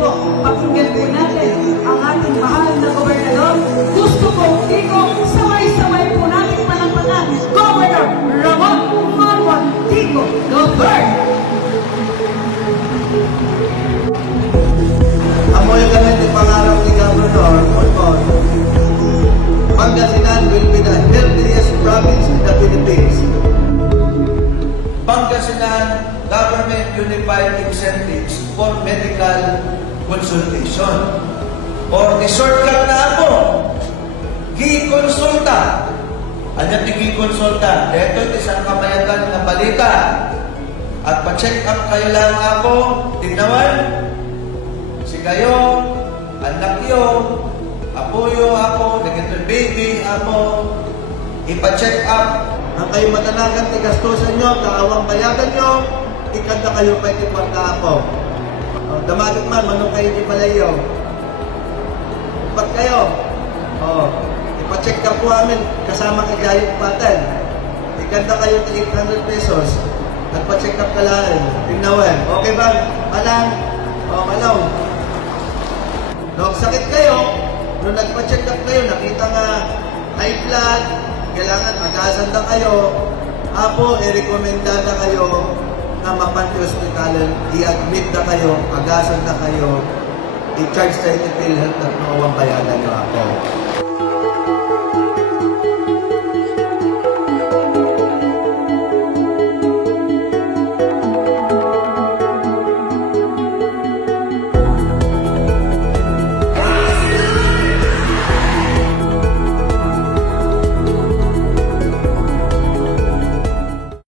po, pakinggan po natin ang ating mahal na gobernador. Gusto ko, ikaw, sabay-sabay po natin panampakan, Governor Ramon Marmontico, Governor! Amoy kami ng pangarap ni Governor Monmon. Pangasinan will be the healthiest province in the Philippines. Pangasinan Government Unified Incentives for Medical Consultation. Or the shortcut na ako, Gi-Consulta. Ano yung Gi-Consulta? Ito, isang kamayagan ng balita. At pa-check up kayo lang ako, tinawan, si kayo, anak yo, apoyo ako, naging baby ako, ipa-check up. Ang kayo matanagan, tigastusan nyo, kaawang bayagan nyo, ikanta kayo pa ikiparta ako. Damagat man, manong kayo di palayo. Ipat kayo. Ipa-check up po amin, kasama kay Gayong Patel. Ikanta kayo 800 pesos. Nagpa-check up ka lang. Tingnawan. Okay ba? Malang. Malaw. Nung sakit kayo, nung nagpa-check up kayo, nakita nga high blood, kailangan agasan na kayo. Apo, i-recommenda na kayo na mapanti hospital, i-admit na kayo, agasan na kayo, i-charge tayo ng PhilHealth at mawang bayanan nyo ako.